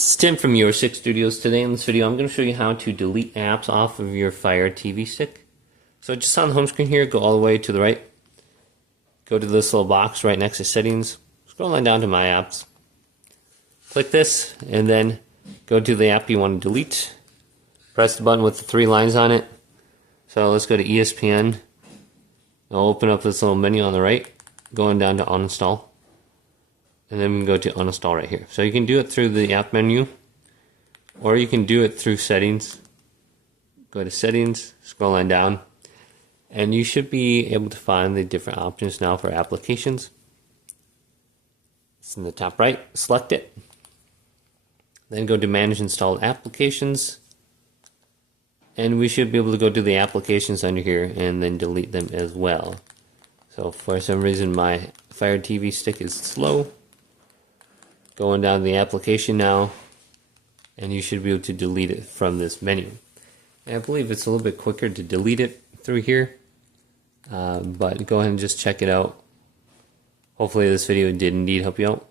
It's Tim from Your Six Studios. Today in this video I'm going to show you how to delete apps off of your Fire TV stick. So just on the home screen here, go all the way to the right. Go to this little box right next to settings. Scroll on down to my apps. Click this and then go to the app you want to delete. Press the button with the three lines on it. So let's go to ESPN. I'll open up this little menu on the right, going down to Uninstall. And then we can go to Uninstall right here. So you can do it through the app menu, or you can do it through settings. Go to settings, scroll on down, and you should be able to find the different options now for applications. It's in the top right, select it. Then go to manage installed applications. And we should be able to go to the applications under here and then delete them as well. So for some reason my Fire TV stick is slow. Going down the application now, and you should be able to delete it from this menu. And I believe it's a little bit quicker to delete it through here, but go ahead and just check it out. Hopefully this video did indeed help you out.